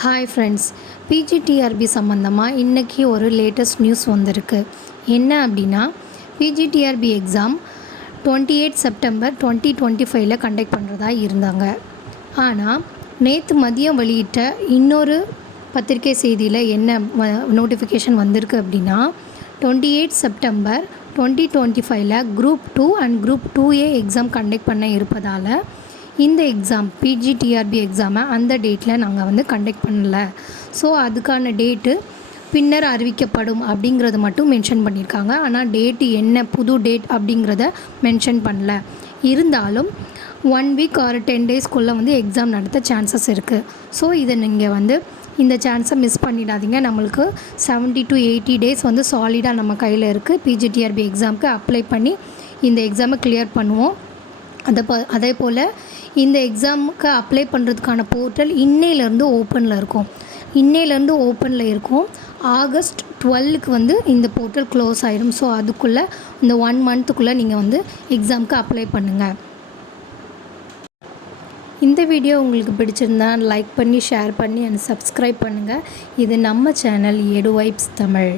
Hi friends, PGTRB சம்மந்தமாக இன்றைக்கி ஒரு லேட்டஸ்ட் நியூஸ் வந்திருக்கு. என்ன அப்படின்னா, பிஜிடிஆர்பி எக்ஸாம் 28 செப்டம்பர் 2025 கண்டக்ட் பண்ணுறதா இருந்தாங்க. ஆனால் நேற்று மதியம் வெளியிட்ட இன்னொரு பத்திரிகை செய்தியில் என்ன நோட்டிஃபிகேஷன் வந்திருக்கு அப்படின்னா, 28 September 2025 group 2 and group 2A exam conduct பண்ண இருப்பதால் இந்த எக்ஸாம் பிஜிடிஆர்பி எக்ஸாமை அந்த டேட்டில் நாங்கள் கண்டக்ட் பண்ணல. ஸோ அதுக்கான டேட்டு பின்னர் அறிவிக்கப்படும் அப்படிங்கிறத மட்டும் மென்ஷன் பண்ணியிருக்காங்க. ஆனால் டேட்டு என்ன புது டேட் அப்படிங்கிறத மென்ஷன் பண்ணல. இருந்தாலும் 1 வீக் ஆர் 10 டேஸ்க்குள்ளே எக்ஸாம் நடத்த சான்சஸ் இருக்குது. ஸோ இதை நீங்கள் இந்த சான்ஸை மிஸ் பண்ணிடாதீங்க. நம்மளுக்கு 70 to 80 டேஸ் சாலிடாக நம்ம கையில் இருக்குது. பிஜிடிஆர்பி எக்ஸாமுக்கு அப்ளை பண்ணி இந்த எக்ஸாமை கிளியர் பண்ணுவோம். அதே போல் இந்த எக்ஸாமுக்கு அப்ளை பண்ணுறதுக்கான போர்ட்டல் இன்னையிலேருந்து ஓப்பனில் இருக்கும். ஆகஸ்ட் 12க்கு இந்த போர்ட்டல் க்ளோஸ் ஆயிடும். ஸோ அதுக்குள்ளே இந்த 1 மந்த்துக்குள்ளே நீங்கள் எக்ஸாமுக்கு அப்ளை பண்ணுங்கள். இந்த வீடியோ உங்களுக்கு பிடிச்சிருந்தா லைக் பண்ணி, ஷேர் பண்ணி அண்ட் சப்ஸ்கிரைப் பண்ணுங்கள். இது நம்ம சேனல் எடு வைப்ஸ் தமிழ்.